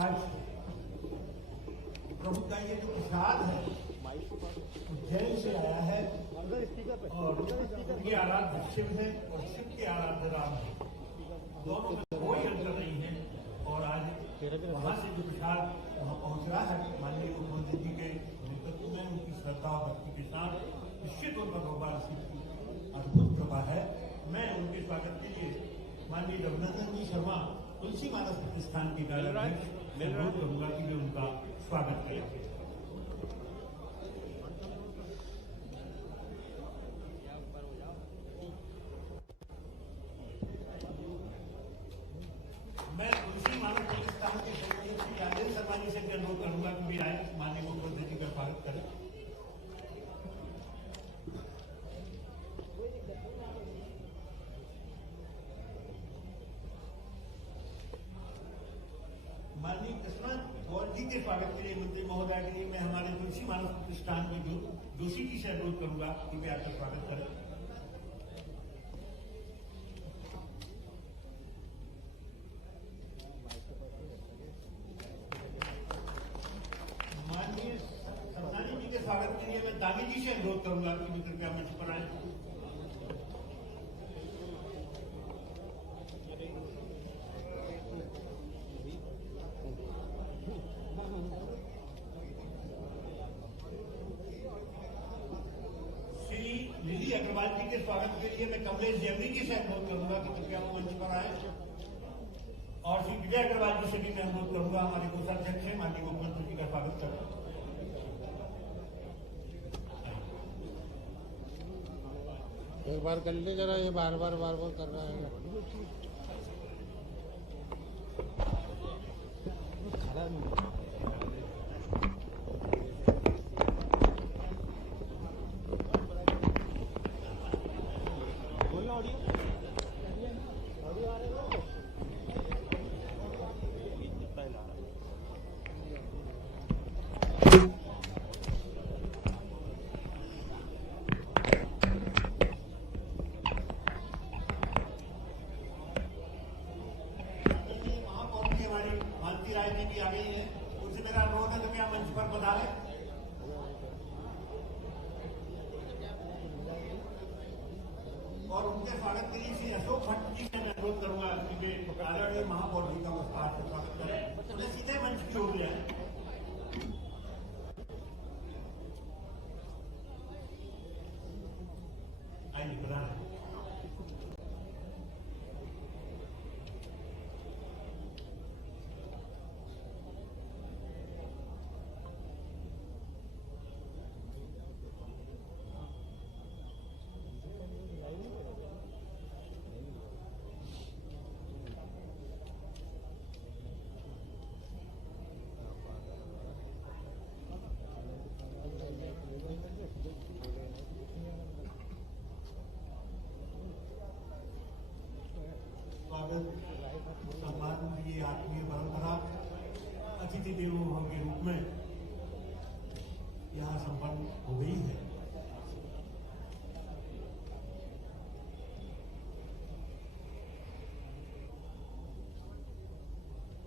आज प्रभु का ये जो प्रसाद है उज्जैन से आया है और ये आराध्य शिव है और शिव के आराध्य राम है। दोनों में कोई अंतर नहीं है। और आज वहाँ से जो प्रसाद वहाँ पहुँच रहा है माननीय मुख्यमंत्री जी के नेतृत्व में, उनकी श्रद्धा और भक्ति के साथ निश्चित तौर पर भगवान शिव की अद्भुत कृपा है। मैं उनके स्वागत के लिए माननीय रघुनंदन जी शर्मा तुलसी मानस प्रतिष्ठान के कार्याध्यक्ष अनुरोध करूंगा कि वे उनका स्वागत करेंगे। मैं तुलसी मानस प्रतिष्ठान के संयोजक श्री राजेंद्र शर्मा जी से अनुरोध करूंगा कि वे आए माननीय मुख्यमंत्री जी का स्वागत करें। माननीय कृष्णा गौर जी के स्वागत के लिए मंत्री महोदय के लिए मैं हमारे तुलसी मानस प्रतिष्ठान के जोशी जी से अनुरोध करूंगा कि वे आपका स्वागत करें। माननीय सपनानी जी के स्वागत के लिए मैं दानी जी से अनुरोध करूंगा कि वे कृपया मंच पर आए। लिली अग्रवाल जी के स्वागत के लिए मैं कमलेश जैवरी जी से अनुरोध करूंगा कि कृपया वो मंच पर आए। और श्री विजय अग्रवाल जी से भी मैं अनुरोध करूंगा, हमारे कोषाध्यक्ष हैं, माननीय मुख्यमंत्री जी का स्वागत करें। एक बार कर ले जरा, ये बार बार कर रहा है। राय जी भी आ गई है, उनसे मेरा अनुरोध है कि क्या मंच पर पधारे। और उनके स्वागत के लिए श्री अशोक भट्ट जी से मैं अनुरोध करूंगा कि वे आदरणीय महापौर जी का विस्तार से स्वागत करें। उन्हें सीधे मंच की ओर ले आए। आइए प्रधान। सम्मान की आत्मीय परंपरा अतिथि देवो भव के रूप में यहाँ संपन्न हो गई है।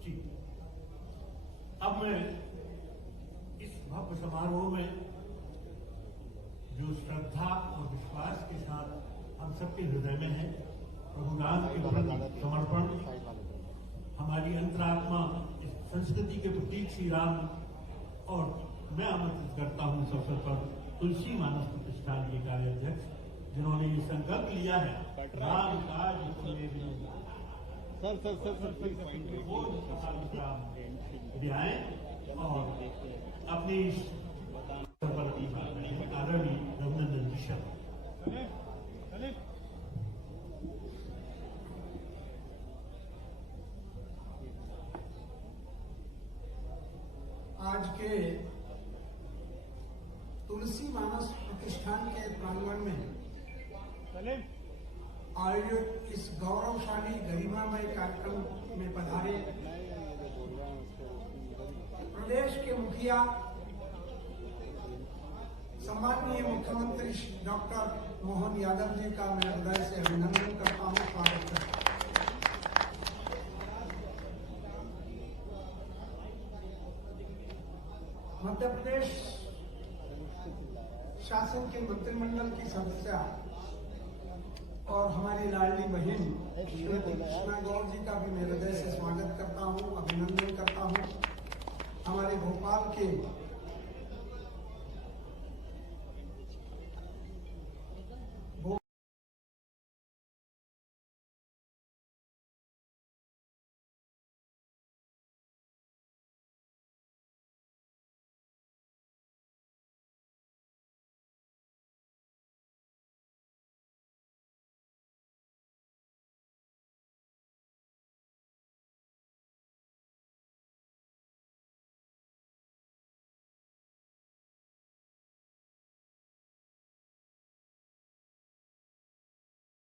जी, अब मैं इस भव्य समारोह में जो श्रद्धा और विश्वास के साथ हम सबके हृदय में है, प्रभु राम के प्रति समर्पण, हमारी अंतरात्मा इस संस्कृति के प्रतीक श्री राम, और मैं आमंत्रित करता हूं इस अवसर पर तुलसी मानस प्रतिष्ठान के कार्याध्यक्ष जिन्होंने ये संकल्प लिया है राम काज भी आए और अपनी इस आदरणीय रघुनंदन जी शर्मा। आज के तुलसी मानस प्रतिष्ठान के प्रांगण में आयोजित इस गौरवशाली गरिमामय कार्यक्रम में पधारे प्रदेश के मुखिया सम्माननीय मुख्यमंत्री डॉक्टर मोहन यादव जी का मैं हृदय से अभिनंदन करता हूं, स्वागत करता हूं। मध्य प्रदेश शासन के मंत्रिमंडल की सदस्य और हमारी लाडली बहन श्रीमती कृष्णा गौर जी का भी मैं हृदय से स्वागत करता हूं, अभिनंदन करता हूं। हमारे भोपाल के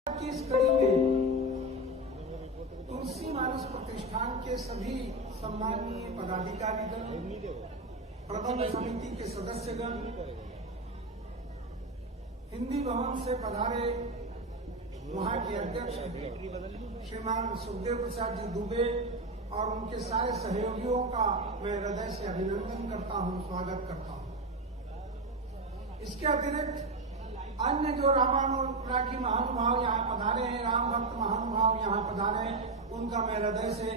की इस कड़ी में तुलसी मानस प्रतिष्ठान के सभी सम्मानीय पदाधिकारीगण, प्रबंध समिति के सदस्यगण, हिंदी भवन से पधारे वहां के अध्यक्ष श्रीमान सुखदेव प्रसाद जी दुबे और उनके सारे सहयोगियों का मैं हृदय से अभिनंदन करता हूं, स्वागत करता हूं। इसके अतिरिक्त अन्य जो रामानुरागी महानुभाव यहाँ पधारे हैं, राम भक्त महानुभाव यहाँ पधारे हैं, उनका मैं हृदय से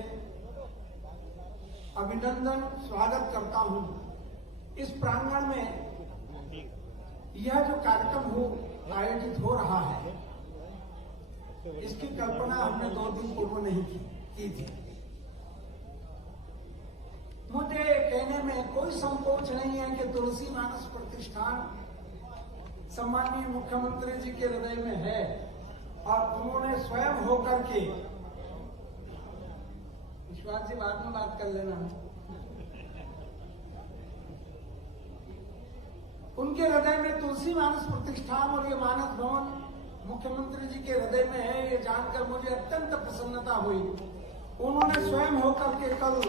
अभिनंदन स्वागत करता हूँ। इस प्रांगण में यह जो कार्यक्रम आयोजित हो रहा है, इसकी कल्पना हमने 2 दिन पूर्व नहीं की थी। मुझे कहने में कोई संकोच नहीं है कि तुलसी मानस प्रतिष्ठान सम्माननीय मुख्यमंत्री जी के हृदय में है और उन्होंने स्वयं होकर के, विश्वास जी बाद में बात कर लेना, उनके हृदय में तुलसी मानस प्रतिष्ठान और ये मानस भवन मुख्यमंत्री जी के हृदय में है, ये जानकर मुझे अत्यंत प्रसन्नता हुई। उन्होंने स्वयं होकर के कल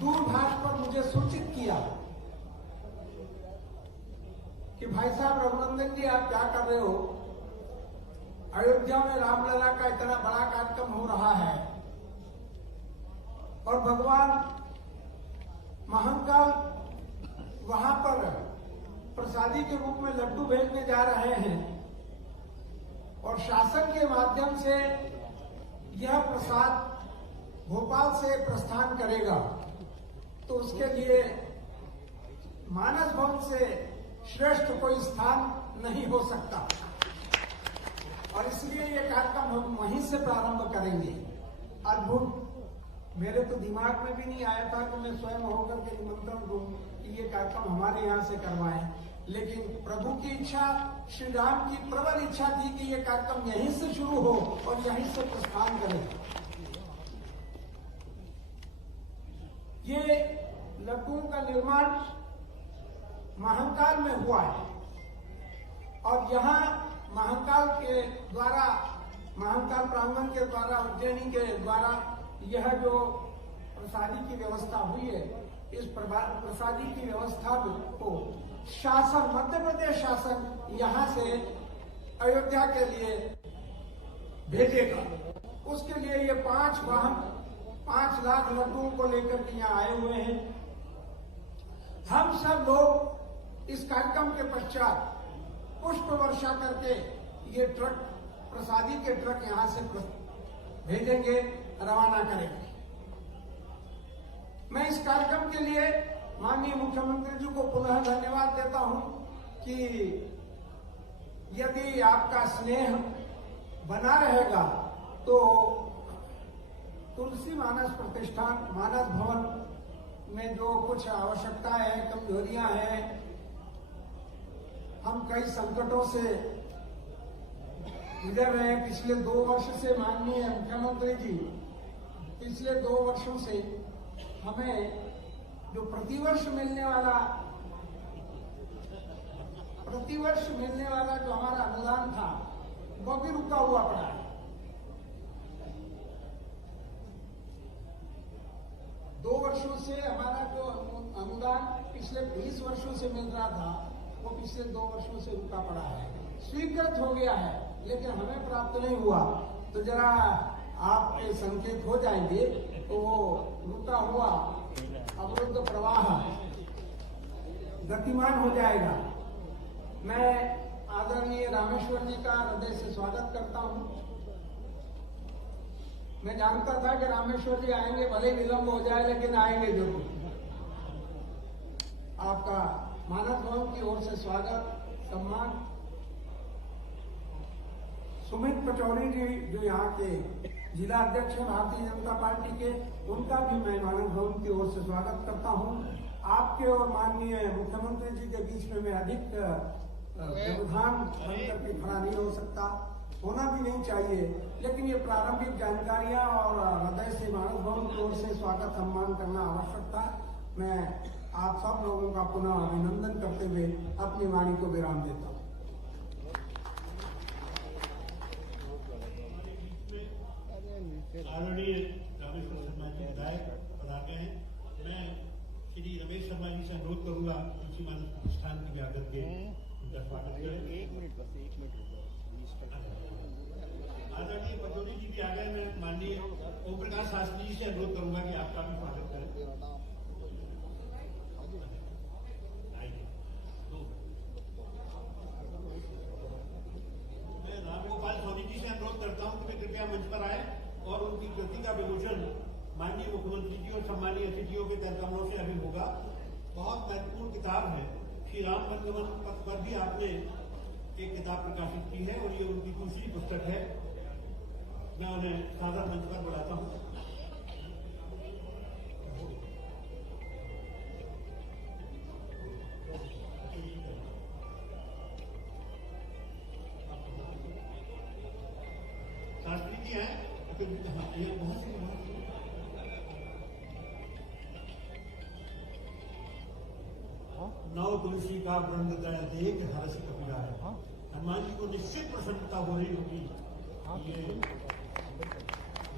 दूरभाष पर मुझे सूचित किया कि भाई साहब रघुनंदन जी, आप क्या कर रहे हो? अयोध्या में रामलला का इतना बड़ा कार्यक्रम हो रहा है और भगवान महाकाल वहां पर प्रसादी के रूप में लड्डू भेजने जा रहे हैं और शासन के माध्यम से यह प्रसाद भोपाल से प्रस्थान करेगा, तो उसके लिए मानस भवन से श्रेष्ठ कोई स्थान नहीं हो सकता और इसलिए ये कार्यक्रम हम वहीं से प्रारंभ करेंगे। अद्भुत, मेरे तो दिमाग में भी नहीं आया था कि मैं स्वयं होकर के निमंत्रण दूं कि ये कार्यक्रम हमारे यहाँ से करवाएं, लेकिन प्रभु की इच्छा, श्री राम की प्रबल इच्छा थी कि ये कार्यक्रम यहीं से शुरू हो और यहीं से प्रस्थान करे। ये लड्डुओं का निर्माण महाकाल में हुआ है और यहाँ महाकाल के द्वारा, महाकाल प्रांगण के द्वारा, उज्जैनी के द्वारा यह जो प्रसादी की व्यवस्था हुई है, इस प्रसादी की व्यवस्था को शासन, मध्य प्रदेश शासन यहाँ से अयोध्या के लिए भेजेगा। उसके लिए ये 5 वाहन 5 लाख लड्डुओं को लेकर के यहाँ आए हुए हैं। हम सब लोग इस कार्यक्रम के पश्चात पुष्प वर्षा करके ये ट्रक, प्रसादी के ट्रक यहां से भेजेंगे, रवाना करेंगे। मैं इस कार्यक्रम के लिए माननीय मुख्यमंत्री जी को पुनः धन्यवाद देता हूं कि यदि आपका स्नेह बना रहेगा तो तुलसी मानस प्रतिष्ठान, मानस भवन में जो कुछ आवश्यकता है, कमजोरियां हैं, हम कई संकटों से गुजर रहे हैं। पिछले 2 वर्ष से माननीय मुख्यमंत्री जी, पिछले 2 वर्षों से हमें जो प्रतिवर्ष मिलने वाला जो हमारा अनुदान था, वो भी रुका हुआ पड़ा है। 2 वर्षों से हमारा जो अनुदान पिछले 20 वर्षों से मिल रहा था, वो पिछले 2 वर्षों से रुका पड़ा है। स्वीकृत हो गया है लेकिन हमें प्राप्त नहीं हुआ, तो जरा आपके संकेत हो जाएंगे तो वो रुका हुआ अवरुद्ध प्रवाह गतिमान हो जाएगा। मैं आदरणीय रामेश्वर जी का हृदय से स्वागत करता हूं। मैं जानता था कि रामेश्वर जी आएंगे, भले विलंब हो जाए लेकिन आएंगे जरूर। आपका मानस भवन की ओर से स्वागत सम्मान। सुमित पचौरी जी जो यहाँ के जिला अध्यक्ष हैं भारतीय जनता पार्टी के, उनका भी मैं मानस भवन की ओर से स्वागत करता हूँ। आपके और माननीय मुख्यमंत्री जी के बीच में मैं अधिक व्यवधान बनकर के खड़ा नहीं हो सकता, होना भी नहीं चाहिए, लेकिन ये प्रारंभिक जानकारियां और हृदय से मानस भवन की ओर से स्वागत सम्मान करना आवश्यक था। मैं आप सब लोगों का पुनः अभिनंदन करते हुए अपनी वाणी को विराम देता हूँ। आदरणीय रामेश्वर शर्मा जी विधायक पधार गए हैं। मैं श्री रमेश शर्मा जी से अनुरोध करूंगा तुलसी मान प्रतिष्ठान की भी आकर के उनका स्वागत करें। एक मिनट आदरणीय पचौरी जी भी आ गए। मैं माननीय ओम प्रकाश शास्त्री जी से अनुरोध करूंगा कि आपका भी स्वागत करें। मैं रामगोपाल सोनी जी से अनुरोध करता हूं कि वे कृपया मंच पर आए और उनकी कृति का विमोचन माननीय मुख्यमंत्री जी और सम्मानीय अतिथियों के करकमलों से अभी होगा। बहुत महत्वपूर्ण किताब है। श्री राम वनगमन पर भी आपने एक किताब प्रकाशित की है और ये उनकी दूसरी पुस्तक है। मैं उन्हें सादर मंच पर बुलाता हूँ। शास्त्री जी हैं, ये बहुत सी नौ तुलसी का वृंद दया देख हर्ष कपिला है। हनुमान जी को निश्चित प्रसन्नता हो रही होगी। ये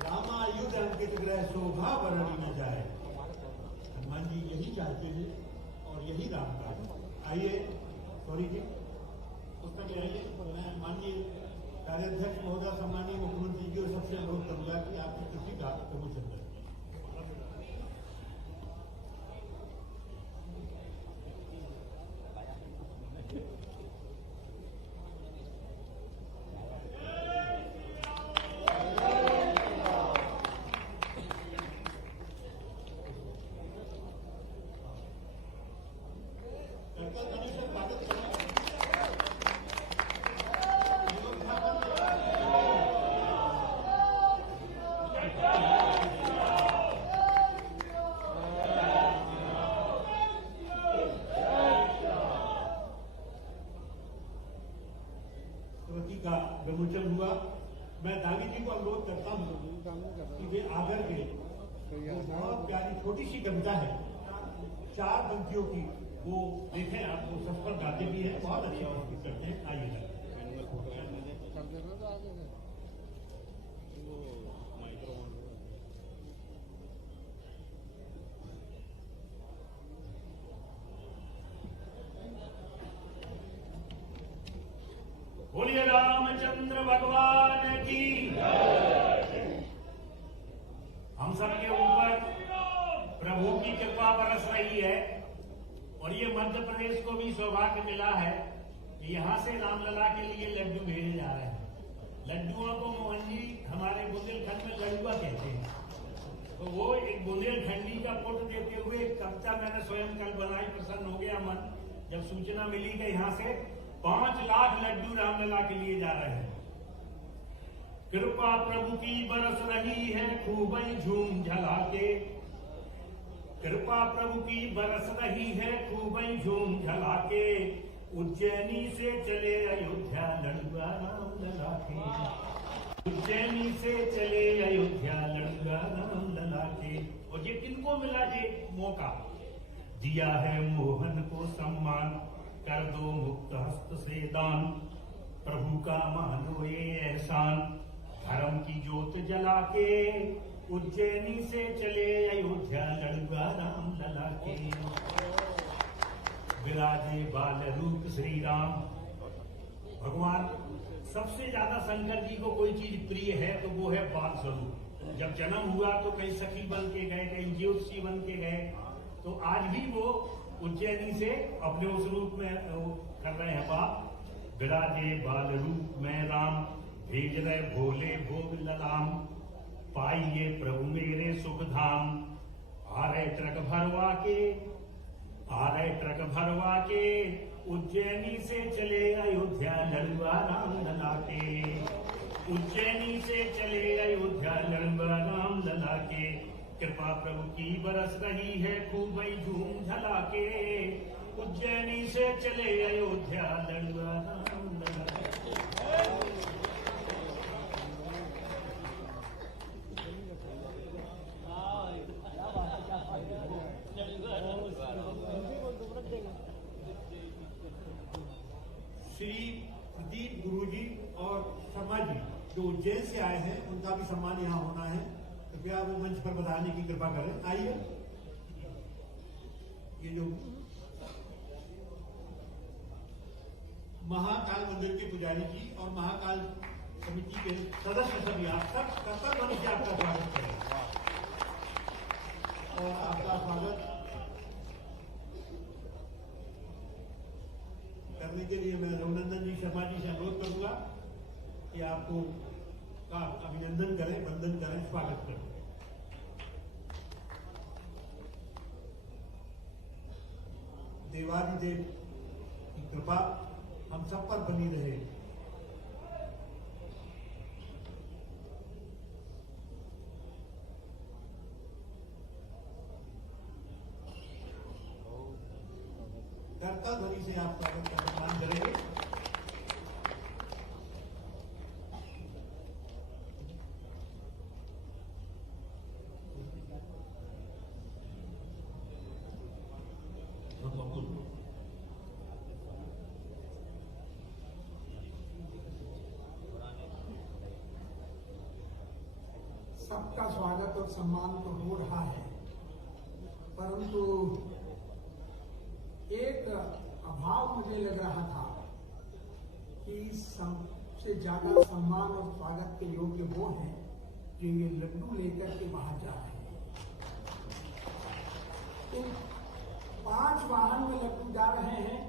रामायुध अंकित ग्रह शोभा वर्णि न जाए। हनुमान जी यही चाहते हैं और यही राम का। आइए सॉरी जी पुस्तक ले आइए। मैं माननीय कार्याध्यक्ष महोदय सम्मानीय मुख्यमंत्री जी और सबसे अनुरोध करूंगा कि आपकी कृति का प्रमोशन करें। का विमोचन हुआ। मैं दानी जी को अनुरोध करता हूँ कि वे आकर के बहुत प्यारी छोटी सी कविता है 4 पंक्तियों की, वो देखें। आप वो सफल गाते भी हैं, बहुत अच्छी प्रस्तुत करते हैं। आइएगा। बोलिए रामचंद्र भगवान की। हम सबके ऊपर प्रभु की कृपा बरस रही है और ये मध्य प्रदेश को भी सौभाग्य मिला है कि यहाँ से रामलला के लिए लड्डू भेजे जा रहे हैं। लड्डुओं को मोहन जी हमारे बुंदेलखंड में लड़ुआ कहते हैं। तो वो एक बुंदेलखंडी का पुट देते हुए एक कविता मैंने स्वयं कल बनाई। प्रसन्न हो गया मन जब सूचना मिली कि यहाँ से 5 लाख लड्डू रामलला के लिए जा रहे हैं। कृपा प्रभु की बरस रही है खूब ही झूम झलाके। कृपा प्रभु की बरस रही है खूब ही झूम झलाके। उज्जैनी से चले अयोध्या लड़ुआ रामलला के। उज्जैनी से चले अयोध्या लड़ुआ रामलला के। और ये किनको मिला ये मौका? दिया है मोहन को सम्मान, कर दो मुक्त हस्त से दान। प्रभु का मानो ये एहसान, धर्म की ज्योत जला के। उज्जैनी से चले अयोध्या लड़ुआ रामलला के। विराजे बाल रूप श्री राम। भगवान सबसे ज्यादा शंकर जी को कोई चीज प्रिय है तो वो है बाल स्वरूप। जब जन्म हुआ तो कई सखी बन के गए, कई ज्योतिषी बन के गए, तो आज भी वो उज्जैनी से अपने उस रूप में कर रहे हैं बाप। विराजे बाल रूप में राम, भेज रहे भोले भोग ललाम। पाइए प्रभु मेरे सुख धाम, आ रहे ट्रक भरवा के, उज्जैनी से चले अयोध्या लड़ुआ राम लला के। उज्जैनी से चले अयोध्या लड़ुआ राम लला के। कृपा प्रभु की बरस रही है खूब ही झूम झला के। उज्जैनी से चले अयोध्या लड़ुआ राम लला के। श्री प्रदीप गुरुजी और शर्मा जी जो उज्जैन से आए हैं, उनका भी सम्मान यहाँ होना है। कृपया वो मंच पर बताने की कृपा करें। आइए। ये जो महाकाल मंदिर के पुजारी जी और महाकाल समिति के सदस्य सभी, आप सब कर्तव्य बन के आपका स्वागत करें। और आपका स्वागत करने के लिए मैं रघुनंदन जी शर्मा जी से अनुरोध करूंगा कि आपको का अभिनंदन करें, वंदन करें, स्वागत करें। देवादिदेव की कृपा हम सब पर बनी रहे। कर्ता ध्वनि से आप स्वागत का सम्मान करेंगे। सबका स्वागत और सम्मान तो हो रहा है, परंतु एक अभाव मुझे लग रहा था कि सबसे ज्यादा सम्मान और स्वागत के योग्य वो हैं जो ये लड्डू लेकर के बाहर जा रहे हैं। इन 5 वाहन में लड्डू जा रहे हैं,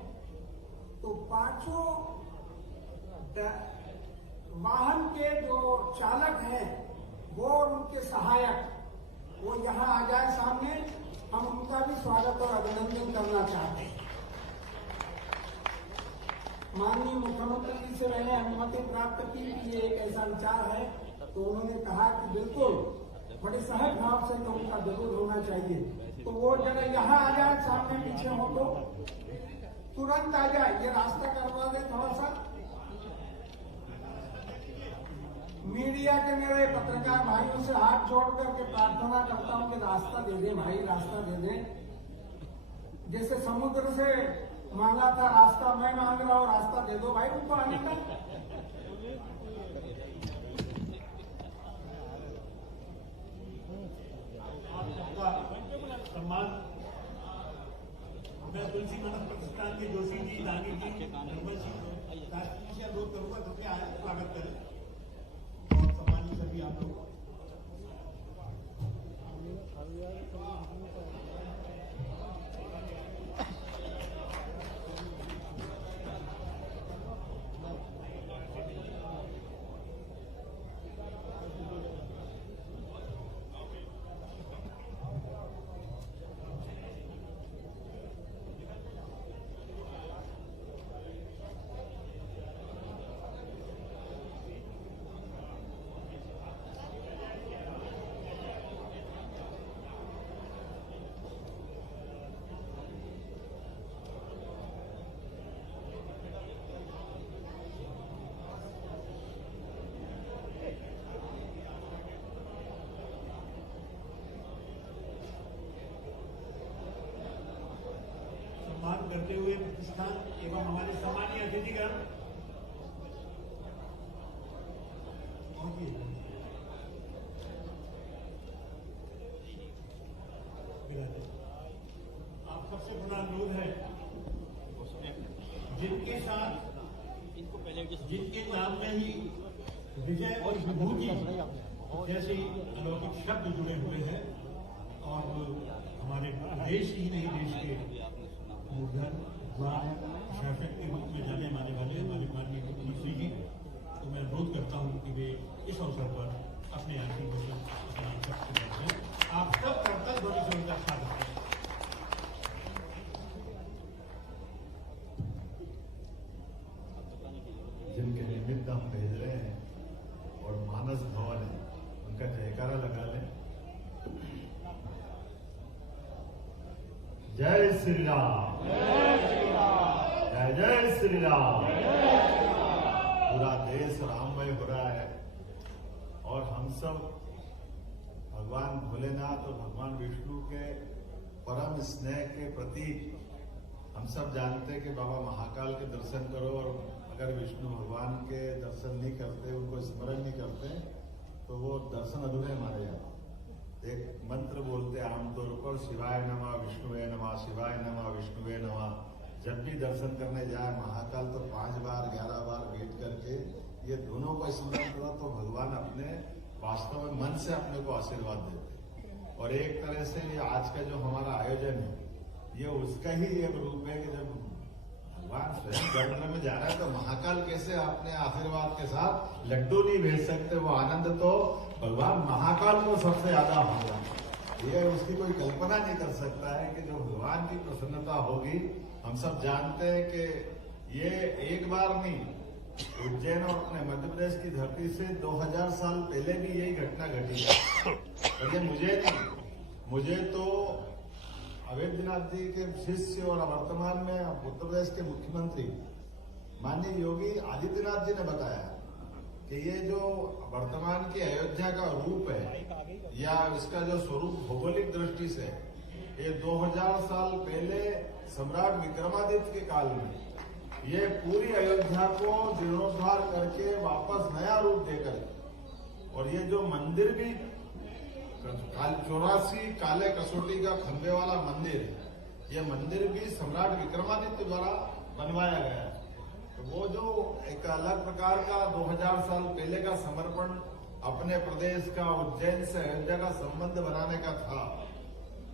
तो 5 वाहन के जो चालक हैं वो और उनके सहायक वो यहाँ आ जाए सामने। हम उनका भी स्वागत और अभिनंदन करना चाहते हैं। माननीय मुख्यमंत्री जी से मैंने अनुमति प्राप्त की कि ये एक ऐसा विचार है, तो उन्होंने कहा कि बिल्कुल बड़े सहज भाव से तो उनका जरूर होना चाहिए। तो वो जरा यहाँ आ जाए सामने, पीछे हो तो तुरंत आ जाए। ये रास्ता करवा दे थोड़ा सा। मीडिया के मेरे पत्रकार भाइयों से हाथ जोड़ करके प्रार्थना करता हूं कि रास्ता दे दे भाई, रास्ता दे दे। जैसे समुद्र से मांगा था रास्ता, मैं मांग रहा हूं रास्ता दे दो भाई उनको आने का। सम्मान मैं तुलसी मानस प्रतिष्ठान के जोशी जी, दानी जी, नर्मल जी, राष्ट्रीय से अनुरोध करूंगा कृपया आए, स्वागत करें। सम्मानित सभी आप लोग करते हुए प्रतिष्ठान एवं हमारे सम्मानीय अतिथिगण आप सबसे बड़ा अनुरोध है, जिनके साथ जिनके नाम में ही विजय और विभूति जैसे अलौकिक शब्द जुड़े हुए हैं और हमारे देश ही नहीं देश के उद्यान व शासक के रूप में जाने माने वाले हमारे माननीय मुख्यमंत्री जी तो मैं अनुरोध करता हूँ कि वे इस अवसर पर अपने अंतिम वचन अपना व्यक्त करते हैं। आप सब करतल ध्वनि से उनका स्वागत करें। जिनके निमित्त हम भेज रहे हैं और मानस भवन है उनका जयकारा लगा लें। जय श्री राम, जय जय श्री राम। पूरा देश राममय हो रहा है और हम सब भगवान भोलेनाथ और भगवान विष्णु के परम स्नेह के प्रतीक हम सब जानते हैं कि बाबा महाकाल के दर्शन करो और अगर विष्णु भगवान के दर्शन नहीं करते, उनको स्मरण नहीं करते तो वो दर्शन अधूरे माने जाते। एक मंत्र बोलते आमतौर पर शिवाय नमः विष्णुवे नमः, शिवाय नमः विष्णुवे नमः। जब भी दर्शन करने जाए महाकाल तो 5 बार 11 बार वेट करके ये दोनों को स्मरण करो तो भगवान अपने वास्तव में मन से अपने को आशीर्वाद देते। और एक तरह से ये आज का जो हमारा आयोजन है ये उसका ही एक रूप है कि जब भगवान स्वयं गर्भ में जा रहा है तो महाकाल कैसे अपने आशीर्वाद के साथ लड्डू नहीं भेज सकते। वो आनंद तो भगवान महाकाल को सबसे ज्यादा होगा। ये उसकी कोई कल्पना नहीं कर सकता है कि जो भगवान की प्रसन्नता होगी। हम सब जानते हैं कि ये एक बार नहीं, उज्जैन और अपने मध्य प्रदेश की धरती से 2000 साल पहले भी यही घटना घटी है। और ये मुझे तो अवैधनाथ जी के शिष्य और वर्तमान में उत्तर प्रदेश के मुख्यमंत्री माननीय योगी आदित्यनाथ जी ने बताया कि ये जो वर्तमान की अयोध्या का रूप है या इसका जो स्वरूप भौगोलिक दृष्टि से ये 2000 साल पहले सम्राट विक्रमादित्य के काल में ये पूरी अयोध्या को जीर्णोद्धार करके वापस नया रूप देकर और ये जो मंदिर भी 84 काले कसौटी का खंभे वाला मंदिर, ये मंदिर भी सम्राट विक्रमादित्य द्वारा बनवाया गया है। तो वो जो एक अलग प्रकार का 2000 साल पहले का समर्पण अपने प्रदेश का उज्जैन से अयोध्या का संबंध बनाने का था,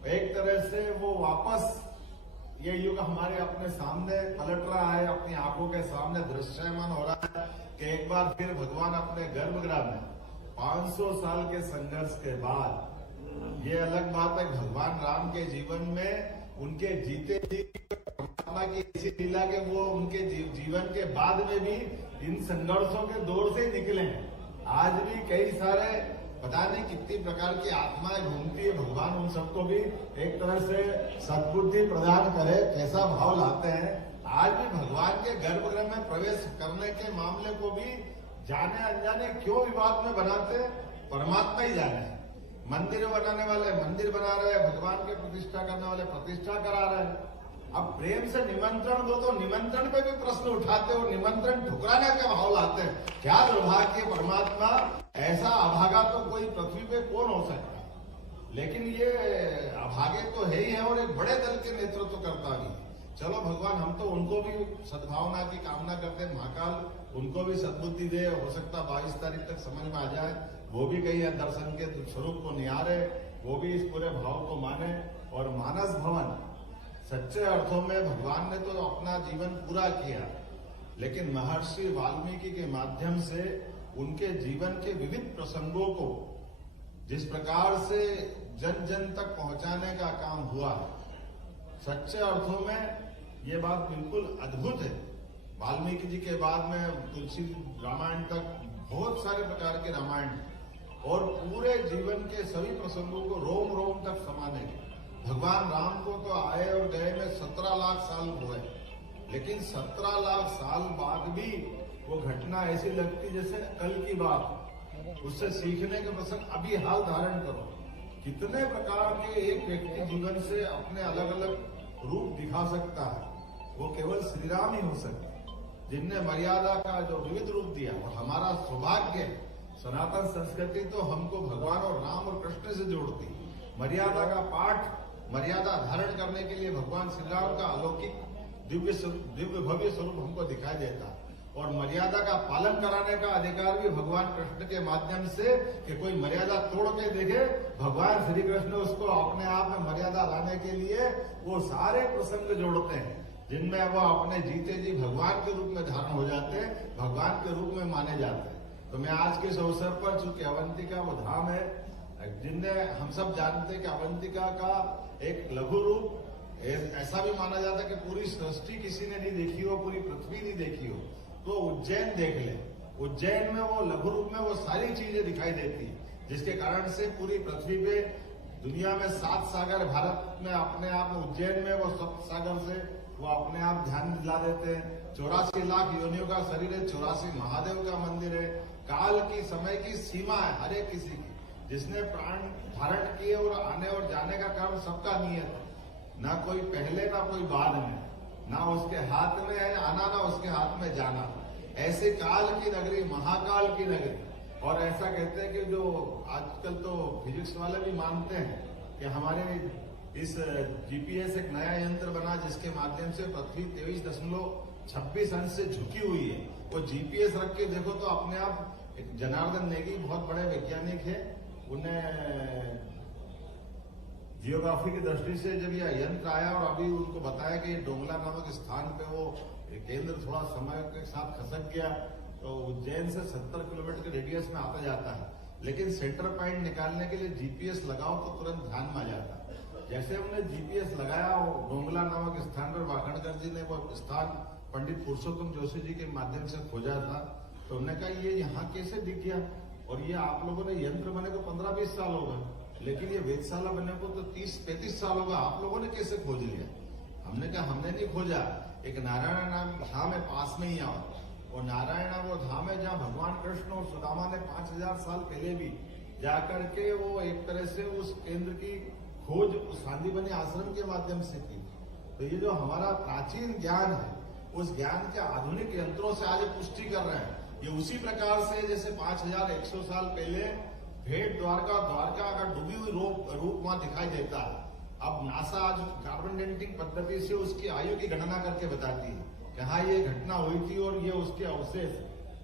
एक तरह से वो वापस ये युग हमारे अपने सामने पलट रहा है, अपनी आंखों के सामने दृश्यमान हो रहा है कि एक बार फिर भगवान अपने गर्भगृह में 500 साल के संघर्ष के बाद, ये अलग बात है भगवान राम के जीवन में उनके जीते जी परमात्मा की ऐसी लीला के वो उनके जीवन के बाद में भी इन संघर्षों के दौर से निकले हैं। आज भी कई सारे पता नहीं कितनी प्रकार की आत्माएं घूमती है, भगवान उन सबको भी एक तरह से सद्बुद्धि प्रदान करे, कैसा भाव लाते हैं। आज भी भगवान के गर्भगृह में प्रवेश करने के मामले को भी जाने अनजाने क्यों विवाद में बनाते, परमात्मा ही जाने। मंदिर बनाने वाले मंदिर बना रहे हैं, भगवान के प्रतिष्ठा करने वाले प्रतिष्ठा करा रहे हैं। अब प्रेम से निमंत्रण दो तो निमंत्रण पे भी प्रश्न उठाते हो, निमंत्रण ठुकराने का भाव लाते हैं। क्या दुर्भाग्य परमात्मा, ऐसा अभागा तो कोई पृथ्वी पे कौन हो सकता है। लेकिन ये अभागे तो है ही है और एक बड़े दल के नेतृत्व करता भी। चलो भगवान हम तो उनको भी सद्भावना की कामना करते हैं, महाकाल उनको भी सद्बुद्धि दे। हो सकता 22 तारीख तक समझ में आ जाए, वो भी कहीं दर्शन के स्वरूप को निहारे, वो भी इस पूरे भाव को माने। और मानस भवन सच्चे अर्थों में भगवान ने तो अपना जीवन पूरा किया, लेकिन महर्षि वाल्मीकि के माध्यम से उनके जीवन के विविध प्रसंगों को जिस प्रकार से जन जन तक पहुंचाने का काम हुआ, सच्चे अर्थों में ये बात बिल्कुल अद्भुत है। वाल्मीकि जी के बाद में तुलसी रामायण तक बहुत सारे प्रकार के रामायण और पूरे जीवन के सभी प्रसंगों को रोम रोम तक समाने। भगवान राम को तो आए और गए में 17 लाख साल हुए, लेकिन 17 लाख साल बाद भी वो घटना ऐसी लगती जैसे कल की बात। उससे सीखने के प्रसंग अभी हाल धारण करो। कितने प्रकार के एक व्यक्ति जीवन से अपने अलग अलग रूप दिखा सकता है, वो केवल श्री राम ही हो सकते जिनने मर्यादा का जो विविध रूप दिया। और हमारा सौभाग्य, सनातन संस्कृति तो हमको भगवान और राम और कृष्ण से जोड़ती। मर्यादा का पाठ, मर्यादा धारण करने के लिए भगवान श्री राम का अलौकिक दिव्य भव्य स्वरूप हमको दिखाई देता। और मर्यादा का पालन कराने का अधिकार भी भगवान कृष्ण के माध्यम से, कि कोई मर्यादा तोड़ के देखे, भगवान श्री कृष्ण उसको अपने आप में मर्यादा लाने के लिए वो सारे प्रसंग जोड़ते हैं। जिनमें वो अपने जीते जी भगवान के रूप में धारण हो जाते हैं, भगवान के रूप में माने जाते हैं। तो मैं आज के इस अवसर पर, चूंकि अवंतिका वो धाम है जिनने, हम सब जानते हैं कि अवंतिका का एक लघु रूप ऐसा भी माना जाता है कि पूरी सृष्टि किसी ने नहीं देखी हो, पूरी पृथ्वी नहीं देखी हो, तो उज्जैन देख ले। उज्जैन में वो लघु रूप में वो सारी चीजें दिखाई देती है, जिसके कारण से पूरी पृथ्वी पे, दुनिया में 7 सागर, भारत में अपने आप में उज्जैन में वो 7 सागर से वो अपने आप ध्यान दिला देते हैं। 84 लाख योनियों का शरीर है, 84 महादेव का मंदिर है। काल की, समय की सीमा है हर एक किसी की, जिसने प्राण धारण किए और आने और जाने का काम सबका नियत है। ना कोई पहले ना कोई बाद में, ना उसके हाथ में है आना, ना उसके हाथ में जाना। ऐसे काल की नगरी, महाकाल की नगरी। और ऐसा कहते हैं कि जो आजकल तो फिजिक्स वाले भी मानते हैं कि हमारे इस जीपीएस एक नया यंत्र बना जिसके माध्यम से पृथ्वी 23.26 अंश से झुकी हुई है। वो जीपीएस रख के देखो तो अपने आप, एक जनार्दन नेगी बहुत बड़े वैज्ञानिक है, उन्हें जियोग्राफी की दृष्टि से जब यह यंत्र आया और अभी उनको बताया कि डोंगला नामक स्थान पे वो केंद्र थोड़ा समय के साथ खसक गया, तो उज्जैन से 70 किलोमीटर के रेडियस में आता जाता है, लेकिन सेंटर पॉइंट निकालने के लिए जीपीएस लगाओ तो तुरंत ध्यान में आ जाता है। जैसे हमने जीपीएस लगाया, वो डोंगला नामक स्थान पर वाकणकर जी ने वो स्थान पंडित पुरुषोत्तम जोशी जी के माध्यम से खोजा था, तो उन्होंने कहा ये यहाँ कैसे दिख गया, और ये आप लोगों ने यंत्र बने को 15-20 साल हो गए, लेकिन ये वेधशाला बनने को तो 30-35 साल होगा, आप लोगों ने कैसे खोज लिया? हमने कहा हमने नहीं खोजा, एक नारायण नाम धाम है पास में ही आओ, और नारायण वो धाम है जहाँ भगवान कृष्ण और सुदामा ने 5000 साल पहले भी जाकर के वो एक तरह से उस केंद्र की खोज उस सांदीपनि आश्रम के माध्यम से की। तो ये जो हमारा प्राचीन ज्ञान है, उस ज्ञान के आधुनिक यंत्रों से आज पुष्टि कर रहे हैं। ये उसी प्रकार से जैसे 5100 साल पहले भेंट द्वारका अगर डूबी हुई रूप वहां दिखाई देता है। अब नासा आज कार्बन डेटिंग पद्धति से उसकी आयु की गणना करके बताती है कि हाँ ये घटना हुई थी और ये उसके अवशेष,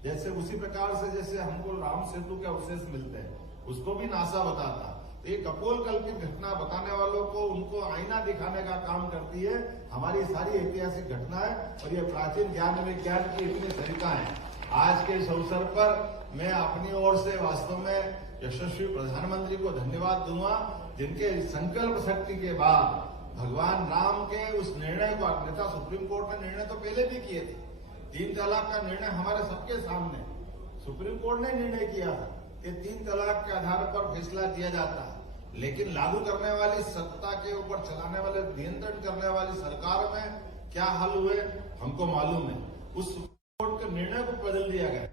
जैसे उसी प्रकार से जैसे हमको राम सेतु के अवशेष मिलते हैं, उसको भी नासा बताता। तो ये कपोल कल्पित घटना बताने वालों को, उनको आईना दिखाने का काम करती है हमारी सारी ऐतिहासिक घटनाएं, और ये प्राचीन ज्ञान विज्ञान की इतनी सरिता है। आज के इस अवसर पर मैं अपनी ओर से वास्तव में यशस्वी प्रधानमंत्री को धन्यवाद दूंगा, जिनके संकल्प शक्ति के बाद भगवान राम के उस निर्णय को, अन्यथा सुप्रीम कोर्ट ने निर्णय तो पहले भी किए थे, 3 तलाक का निर्णय हमारे सबके सामने सुप्रीम कोर्ट ने निर्णय किया कि 3 तलाक के आधार पर फैसला दिया जाता है, लेकिन लागू करने वाली सत्ता के ऊपर चलाने वाले, नियंत्रण करने वाली सरकार में क्या हाल हुए हमको मालूम है। उस कोर्ट के निर्णय को बदल दिया गया,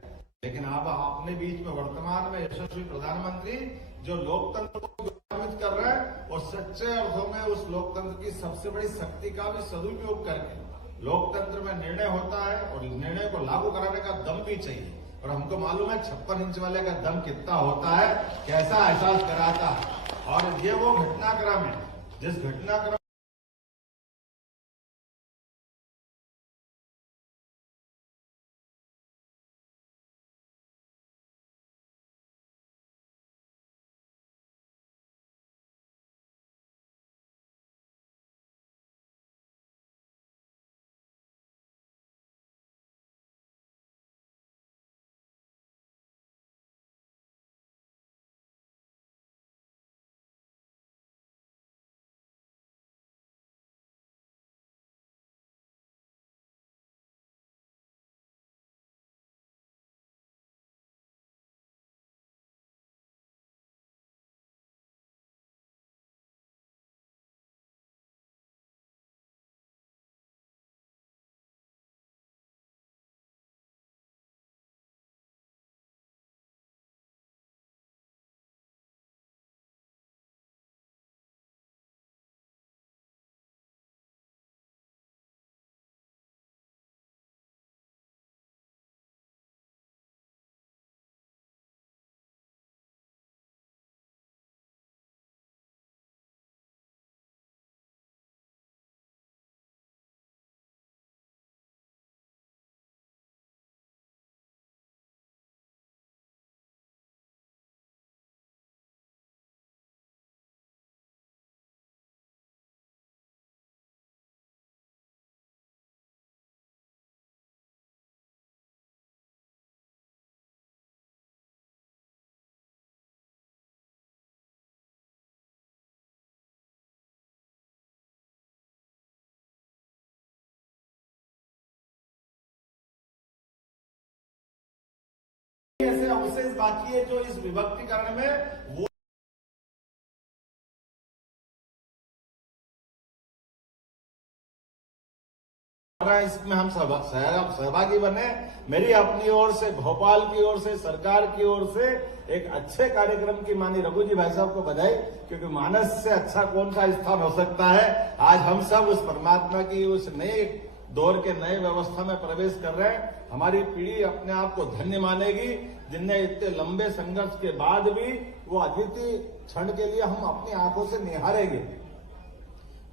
लेकिन अब अपने बीच में वर्तमान में यशस्वी प्रधानमंत्री जो लोकतंत्र को विभाजित कर रहे हैं, और सच्चे अर्थों में उस लोकतंत्र की सबसे बड़ी शक्ति का भी सदुपयोग करके लोकतंत्र में निर्णय होता है, और निर्णय को लागू कराने का दम भी चाहिए। और हमको मालूम है 56 इंच वाले का दम कितना होता है, कैसा एहसास कराता है। और ये वो घटनाक्रम है जिस घटनाक्रम विशेष बाकी है जो इस विभक्तिकरण में वो इसमें हम सहभागी बने। मेरी अपनी ओर से, भोपाल की ओर से, सरकार की ओर से एक अच्छे कार्यक्रम की माननीय रघु जी भाई साहब को बधाई, क्योंकि मानस से अच्छा कौन सा स्थान हो सकता है। आज हम सब उस परमात्मा की उस नए दौर के नए व्यवस्था में प्रवेश कर रहे हैं। हमारी पीढ़ी अपने आप को धन्य मानेगी, जिनने इतने लंबे संघर्ष के बाद भी वो अद्वितीय क्षण के लिए हम अपनी आंखों से निहारेंगे।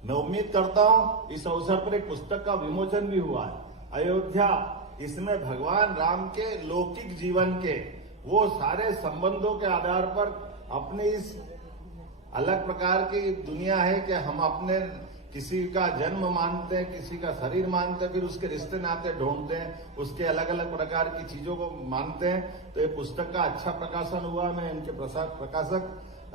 मैं उम्मीद करता हूं इस अवसर पर एक पुस्तक का विमोचन भी हुआ है, अयोध्या। इसमें भगवान राम के लौकिक जीवन के वो सारे संबंधों के आधार पर अपनी इस अलग प्रकार की दुनिया है कि हम अपने किसी का जन्म मानते हैं, किसी का शरीर मानते हैं, फिर उसके रिश्ते नाते ढूंढते हैं, उसके अलग अलग प्रकार की चीजों को मानते हैं। तो ये पुस्तक का अच्छा प्रकाशन हुआ। मैं इनके प्रकाशक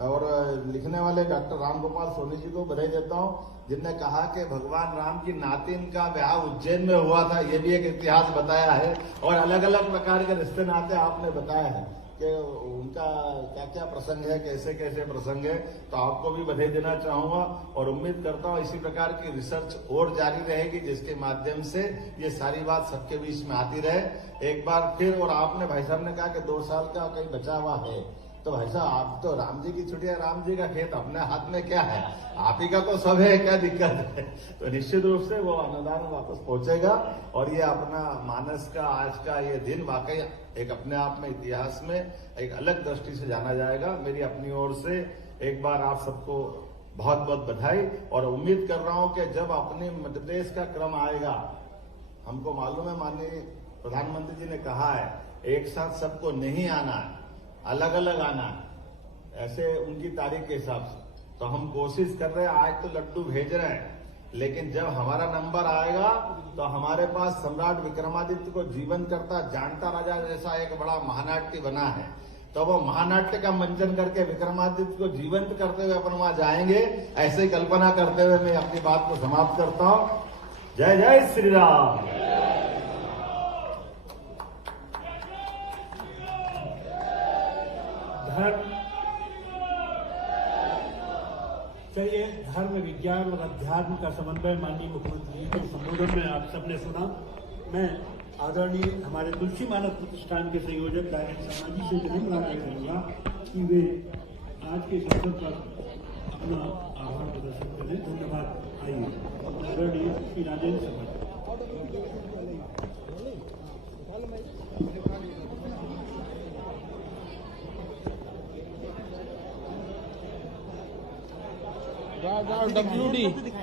और लिखने वाले डॉक्टर राम गोपाल सोनी जी को बधाई देता हूं, जिनने कहा कि भगवान राम की नातिन का ब्याह उज्जैन में हुआ था। ये भी एक इतिहास बताया है, और अलग अलग प्रकार के रिश्ते नाते आपने बताया है कि उनका क्या क्या प्रसंग है, कैसे कैसे प्रसंग है। तो आपको भी बधाई देना चाहूंगा और उम्मीद करता हूं इसी प्रकार की रिसर्च और जारी रहेगी, जिसके माध्यम से ये सारी बात सबके बीच में आती रहे। एक बार फिर, और आपने भाई साहब ने कहा कि 2 साल का कहीं बचा हुआ है, तो भाई साहब आप तो राम जी की छुट्टियां, राम जी का खेत, अपने हाथ में क्या है, आप ही का तो सब है, क्या दिक्कत है। तो निश्चित रूप से वो अनुदान वापस पहुंचेगा, और ये अपना मानस का आज का ये दिन वाकई एक अपने आप में इतिहास में एक अलग दृष्टि से जाना जाएगा। मेरी अपनी ओर से एक बार आप सबको बहुत बहुत बधाई, और उम्मीद कर रहा हूं कि जब अपने मध्य प्रदेश का क्रम आएगा, हमको मालूम है माननीय प्रधानमंत्री जी ने कहा है एक साथ सबको नहीं आना है, अलग अलग आना है, ऐसे उनकी तारीख के हिसाब से। तो हम कोशिश कर रहे हैं, आज तो लड्डू भेज रहे हैं, लेकिन जब हमारा नंबर आएगा तो हमारे पास सम्राट विक्रमादित्य को जीवन करता जानता राजा जैसा एक बड़ा महानाट्य बना है। तो वो महानाट्य का मंचन करके विक्रमादित्य को जीवंत करते हुए अपन वहां जाएंगे। ऐसे ही कल्पना करते हुए मैं अपनी बात को समाप्त करता हूं। जय जय श्री राम। चलिए, धर्म, विज्ञान और अध्यात्म का समन्वय माननीय मुख्यमंत्री जी के संबोधन में आप सबने सुना। मैं आदरणीय हमारे तुलसी मानस प्रतिष्ठान के संयोजक डायरेक्टर शर्मा जी से विनम्र आग्रह करूंगा कि वे आज के इस अवसर पर अपना आभार प्रदर्शन करें। धन्यवाद। आइए आदरणीय श्री राजेंद्र शर्मा।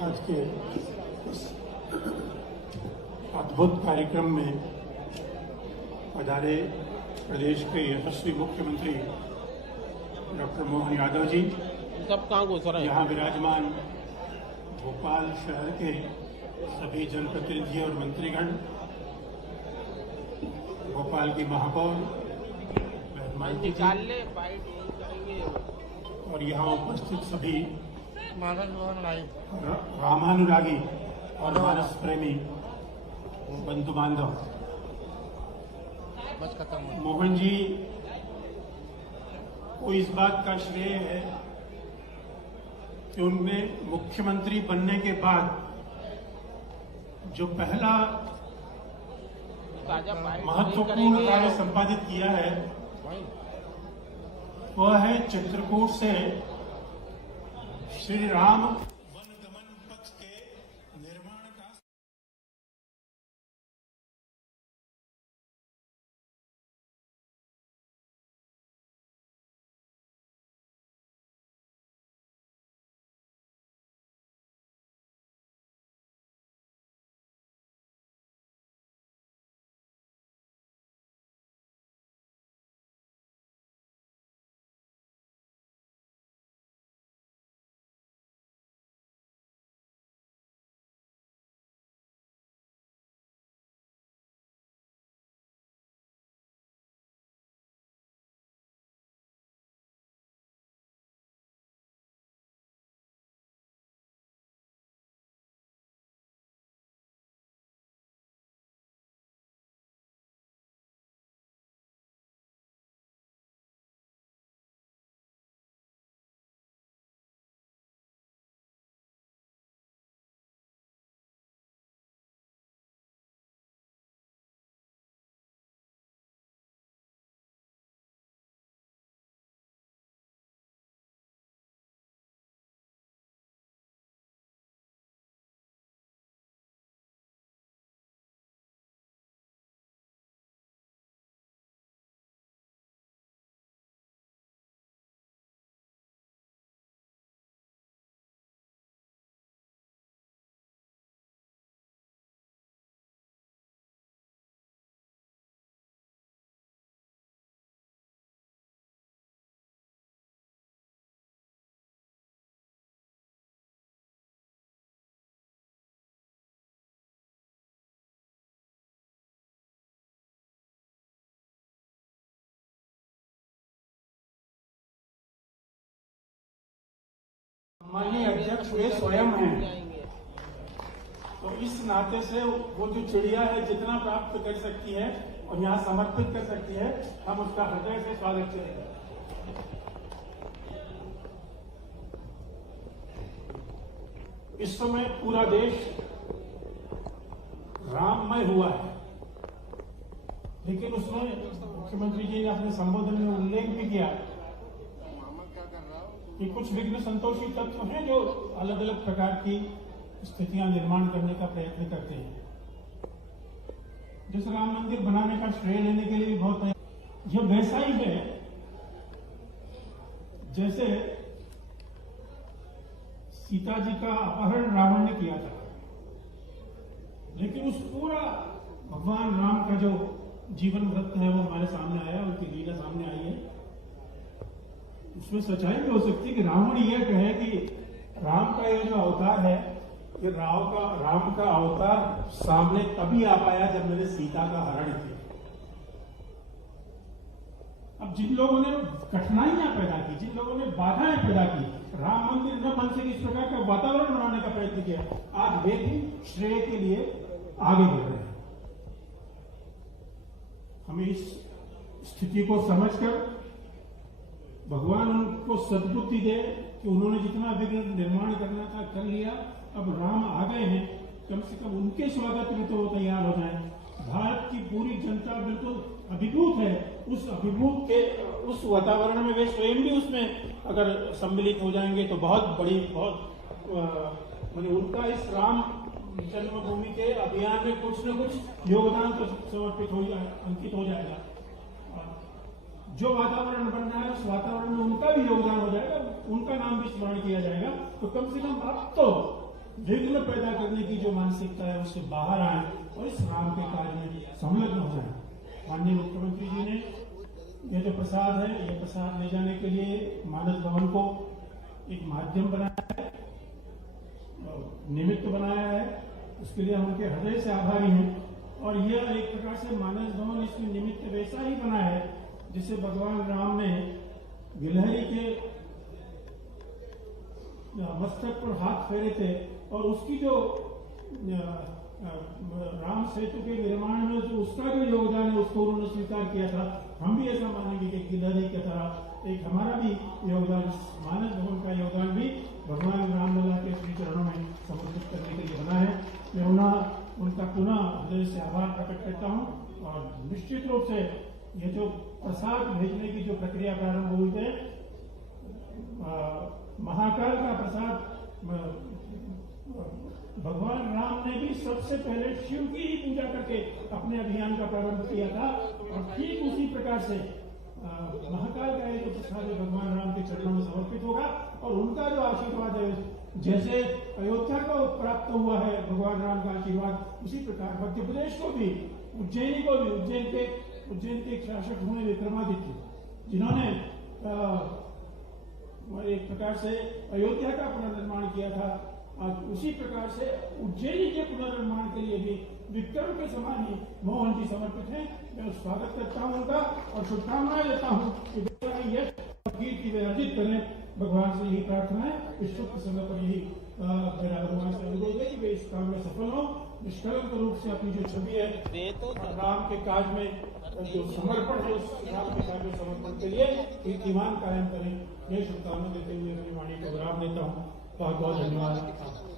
आज के अद्भुत कार्यक्रम में पधारे प्रदेश के यशस्वी मुख्यमंत्री डॉक्टर मोहन यादव जी, यहाँ विराजमान भोपाल शहर के सभी जनप्रतिनिधि और मंत्रीगण, भोपाल की महापौर मेहरबानी और यहाँ उपस्थित सभी रामानुरागी और मानस प्रेमी बंधु बांधव। मोहन जी को इस बात का श्रेय है कि उनने मुख्यमंत्री बनने के बाद जो पहला महत्वपूर्ण कार्य संपादित किया है वह है चित्रकूट से श्री राम माननीय अध्यक्ष वे स्वयं हैं, तो इस नाते से वो जो चिड़िया है जितना प्राप्त कर सकती है और यहाँ समर्पित कर सकती है, हम उसका हृदय से स्वागत करेंगे। इस समय पूरा देश राममय हुआ है, लेकिन उसमें मुख्यमंत्री जी ने अपने संबोधन में उल्लेख भी किया कि कुछ विघ्न संतोषी तत्व हैं जो अलग अलग प्रकार की स्थितियां निर्माण करने का प्रयत्न करते हैं। जिस राम मंदिर बनाने का श्रेय लेने के लिए भी बहुत है, यह वैसा ही है जैसे सीता जी का अपहरण रावण ने किया था, लेकिन उस पूरा भगवान राम का जो जीवन वृत्त है वो हमारे सामने आया, उनकी लीला सामने आई है। उसमें सच्चाई भी हो सकती है कि रावण यह कहे कि राम का ये जो अवतार है, ये राम का अवतार सामने तभी आ पाया जब मैंने सीता का हरण किया। अब जिन लोगों ने कठिनाइयां पैदा की, जिन लोगों ने बाधाएं पैदा की, राम मंदिर न बन सके इस प्रकार का वातावरण बनाने का प्रयत्न किया, आज वे भी श्रेय के लिए आगे बढ़ रहे हैं। हमें इस स्थिति को समझकर भगवान उनको सद्बुद्धि दे कि उन्होंने जितना विघ्न निर्माण करना था कर लिया, अब राम आ गए हैं, कम से कम उनके स्वागत में तो वो तैयार हो जाए। भारत की पूरी जनता बिल्कुल अभिभूत है, उस अभिभूत के उस वातावरण में वे स्वयं भी उसमें अगर सम्मिलित हो जाएंगे तो बहुत बड़ी उनका इस राम जन्मभूमि के अभियान में कुछ न कुछ योगदान तो समर्पित हो जाए, अंकित हो जाएगा। जो वातावरण बन रहा है उस वातावरण में उनका भी योगदान हो जाएगा, उनका नाम भी स्मरण किया जाएगा। तो कम से कम अब तो विघ्न पैदा करने की जो मानसिकता है उससे बाहर आए और इस राम के कार्य में संलग्न हो जाए। माननीय मुख्यमंत्री जी ने यह जो प्रसाद है, यह प्रसाद ले जाने के लिए मानस भवन को एक माध्यम बनाया है, निमित्त बनाया है, उसके लिए हम उनके हृदय से आभारी हैं। और यह एक प्रकार से मानस भवन इसमें निमित्त वैसा ही बना है जिसे भगवान राम ने गिलहरी के मस्तक पर हाथ फेरे थे और उसकी जो राम सेतु के निर्माण में जो उसका जो योगदान है उसको उन्होंने स्वीकार किया था। हम भी ऐसा मानेंगे कि गिलहरी की तरह एक हमारा भी योगदान, मानस भवन का योगदान भी भगवान रामलला के श्री चरणों में समर्पित करने के लिए बना है। मैं उनका पुनः हृदय से आभार प्रकट करता हूँ और निश्चित रूप से ये जो प्रसाद भेजने की जो प्रक्रिया प्रारंभ हुई है, महाकाल का प्रसाद भगवान राम ने भी सबसे पहले शिव की ही पूजा करके अपने अभियान का प्रारंभ किया था और ठीक उसी प्रकार से महाकाल का जो प्रसाद है भगवान राम के चरणों में समर्पित होगा और उनका जो आशीर्वाद है, जैसे अयोध्या को प्राप्त हुआ है भगवान राम का आशीर्वाद, उसी प्रकार मध्य प्रदेश को भी, उज्जैनी को भी, उज्जैन के एक शासक हुए विक्रमादित्य, जिन्होंने एक प्रकार से अयोध्या का पुनर्निर्माण किया था, आज उसी प्रकार से उज्जैनी के पुनर्निर्माण के लिए भी विक्रम के समान ही मोहन जी समर्पित हैं। मैं स्वागत करता हूं उनका और शुभकामनाएं देता हूं कि यश कीर्ति वे अर्जित करें। भगवान से यही प्रार्थना है, इस शुभ समय पर यही मेरा भगवान से अनुरोध है कि वे इस काम में सफल हो, निष्कलंक रूप से अपनी जो छवि है राम के काज में जो समर्पण है, उस राम के काज में समर्पण के लिए कीर्तिमान कायम करें। ये शुभकामना देते हुए अपनी वाणी को विराम देता हूँ। बहुत बहुत धन्यवाद।